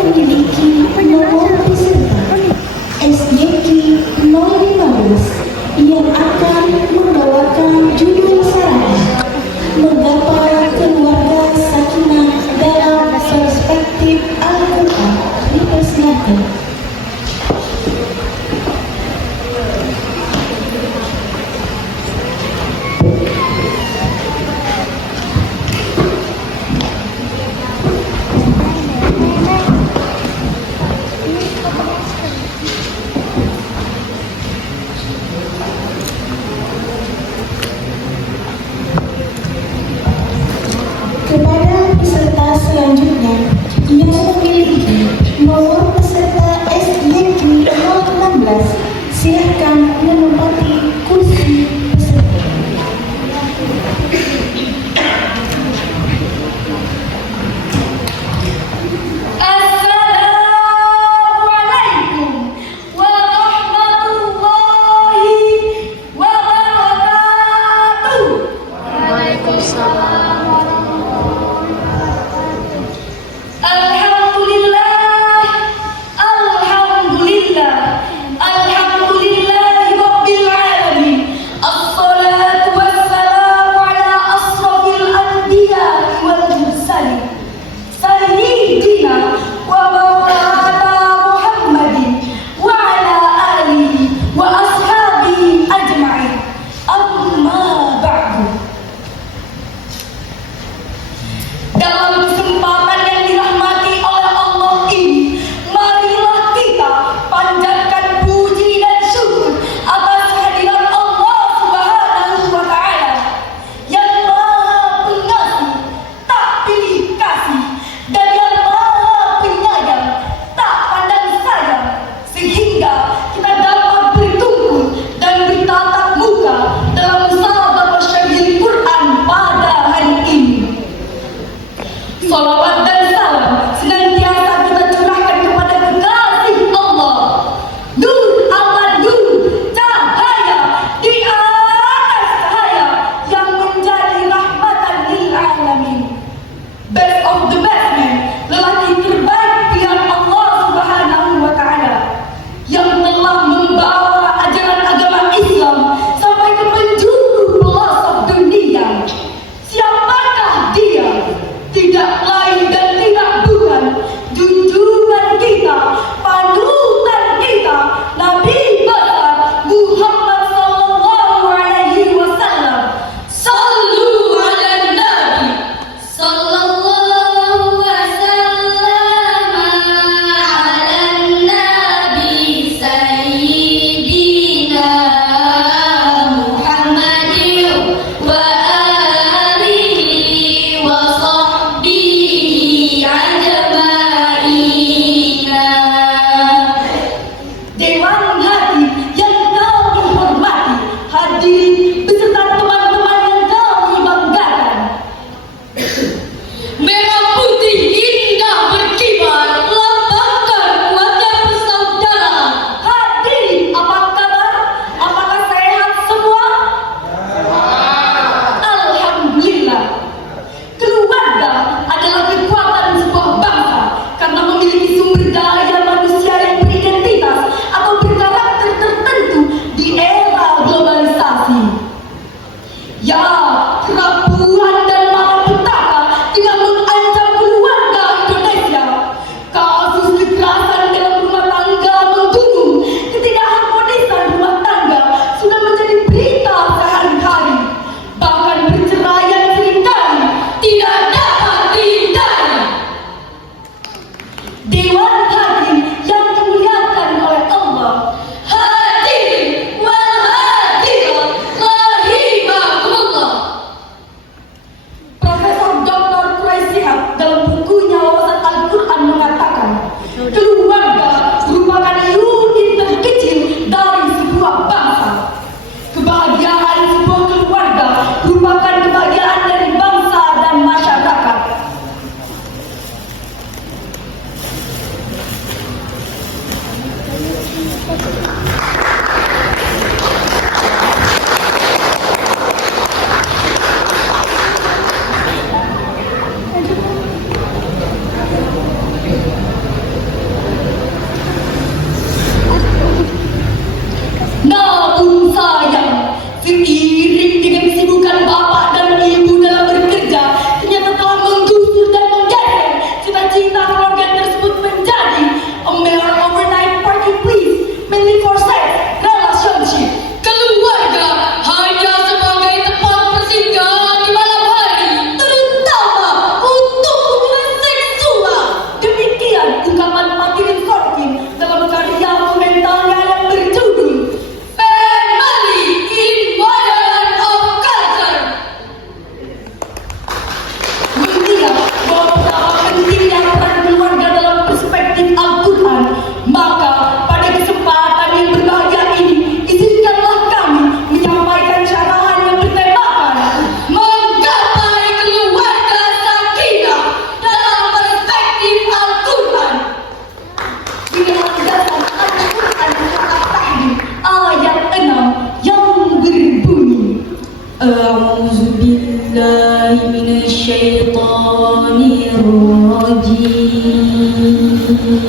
memiliki nomor peserta SJQ 015 yang akan membawakan judul sarana menggapai keluarga sakinah dalam perspektif Al-Quran. Dipersilakan.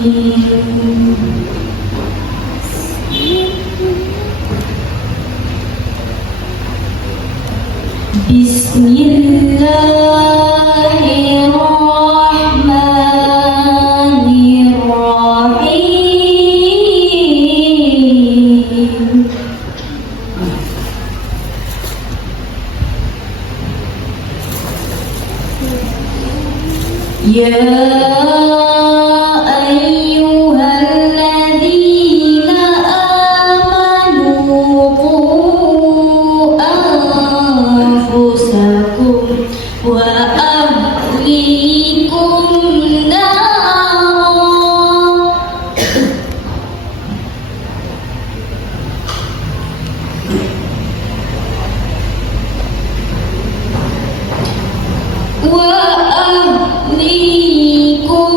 Bismillahirrahmanirrahim. Ya ayyuhalladzina amanu qu anfusakum wa ahlikum nar. Wa ahlikum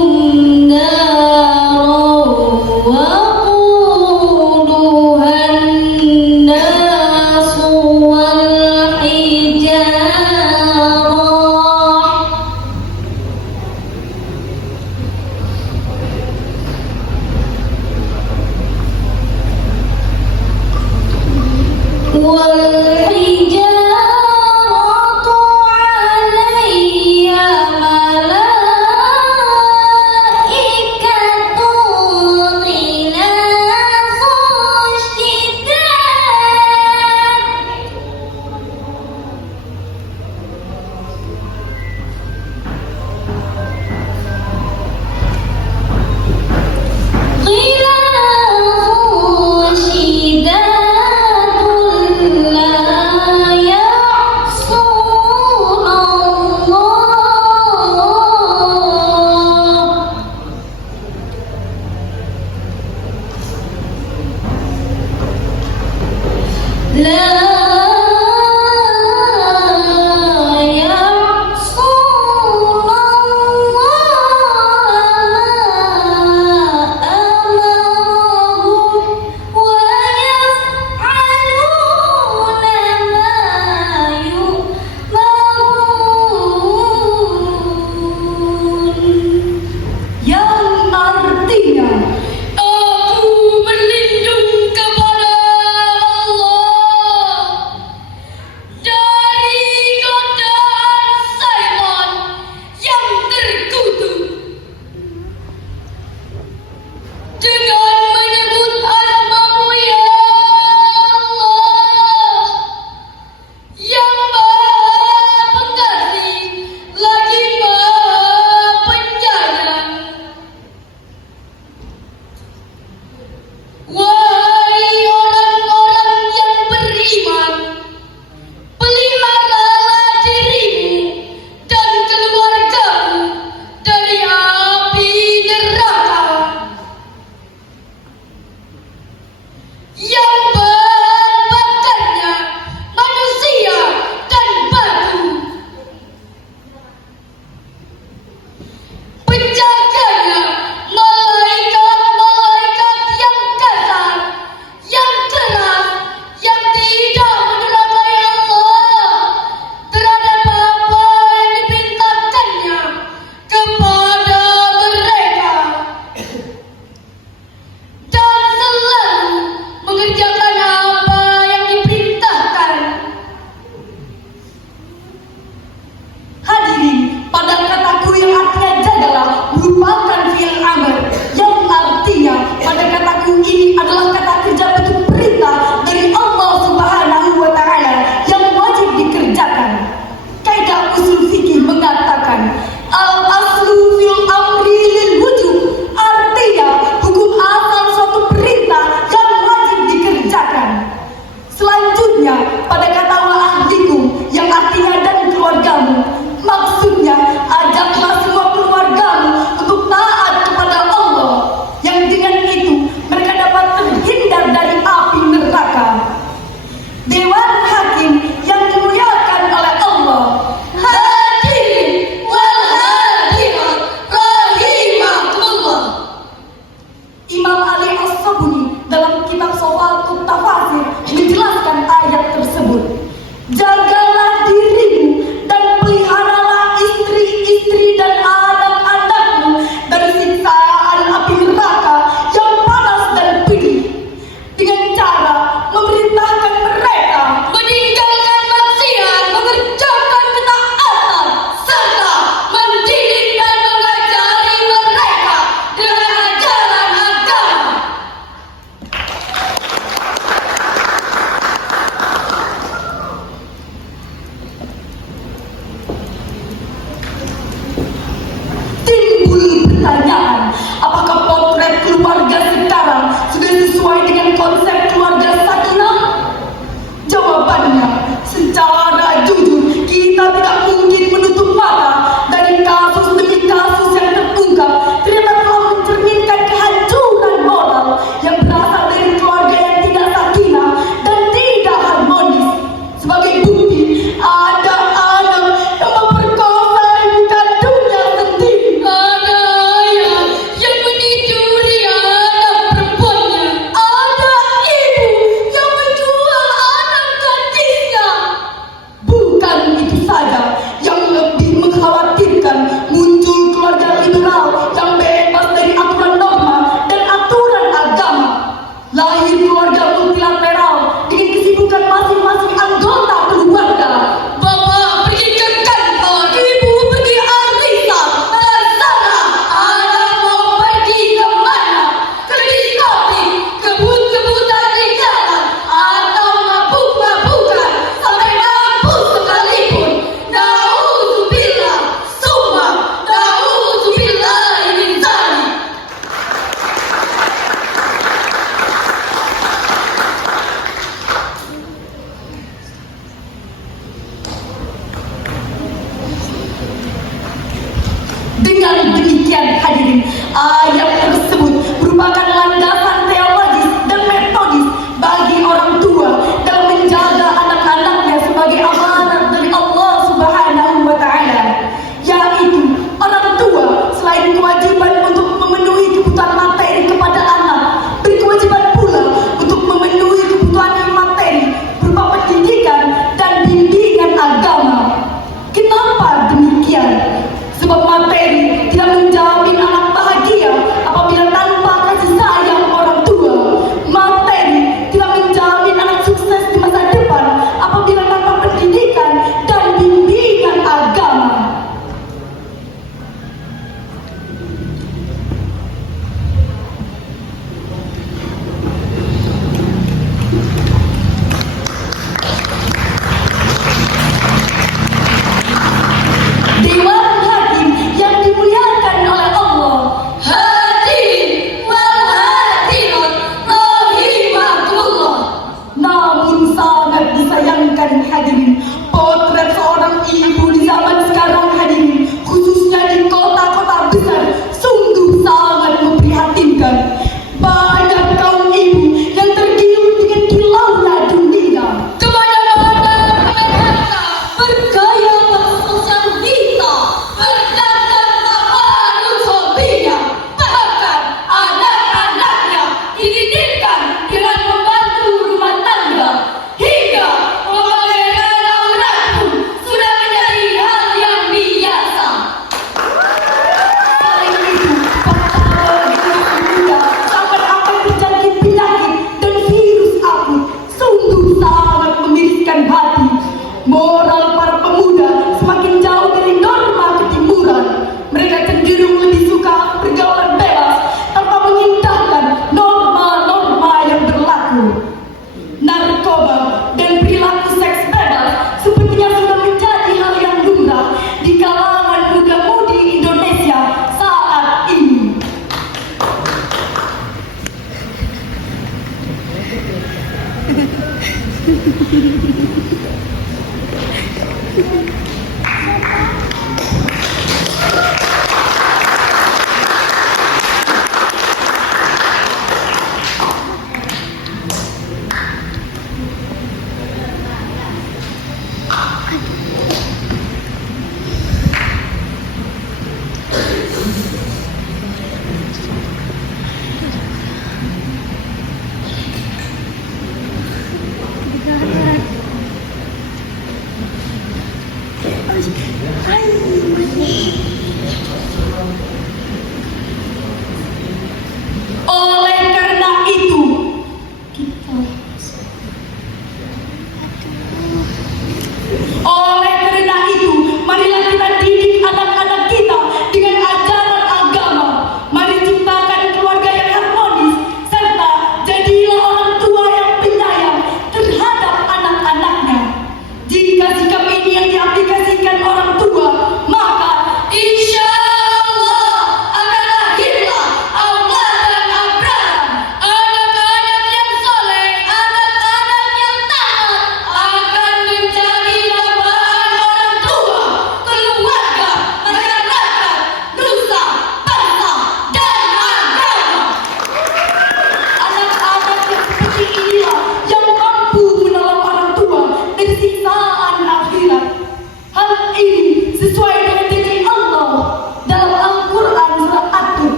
Secara jujur, kita tidak mungkin menutup mata dari kasus demi kasus yang terungkap ternyata telah mencerminkan kehancuran moral yang berasal dari keluarga yang tidak sakinah dan tidak harmonis. Sebagai bukti, ada anak yang memperkosa ibu kandungnya sendiri. Ada ayah yang meniduri anak perempuannya. Ada ibu yang menjual anak gadisnya. Bukan itu saja, yang lebih mengkhawatirkan muncul keluarga liberal yang bebas dari aturan norma dan aturan agama. Lahir keluarga multilateral dengan kesibukan masing-masing anggota keluarga. Bapak pergi ke kantor, Ibu pergi arisan. terserah anak mau pergi kemana. Ke diskotik, kebut-kebutan di jalan, atau mabuk-mabukan sampai mampus sekalipun. Nauzubillah, summa nauzubillah min dzalik. Dengan demikian hadirin, ayat tersebut merupakan landasan teologis dan metodis bagi orang tua dalam menjaga anak-anaknya sebagai amanat dari Allah Subhanahu wa Ta'ala, yaitu orang tua selain kewajiban untuk memenuhi kebutuhan materi kepada anak, berkewajiban pula untuk memenuhi kebutuhan materi berupa pendidikan dan bimbingan agama. Kenapa demikian? Sebab materi tidak menjamin anak bahagia apabila tanpa kasih sayang orang tua. Materi tidak menjamin anak sukses di masa depan apabila tanpa pendidikan dan bimbingan agama. Dewan Hakim yang dimuliakan oleh Allah. Hadirin wal hadirat rahimakumullah. Namun sangat disayangkan hadirin, potret seorang ibu di zaman sekarang hadirin, khususnya di kota-kota besar, sungguh sangat memprihatinkan. Banyak kaum ibu yang tergiur dengan kilaunya dunia. Kemana-mana mereka bergaya bersosial kita, berdagang tabarufobia. Bahkan anak-anaknya dididik dengan membantu rumah tangga, hingga memamerkan aurat pun sudah menjadi hal yang biasa. Selain itu, betapa generasi muda sampai akan terjangkit penyakit dan virus akut, sungguh sangat memiriskan hati. Moral para pemuda semakin jauh dari norma ketimuran. Mereka cenderung lebih suka pergaulan bebas tanpa mengindahkan norma-norma yang berlaku. Narkoba dan perilaku seks bebas sepertinya sudah menjadi hal yang lumrah di kalangan muda-mudi Indonesia saat ini.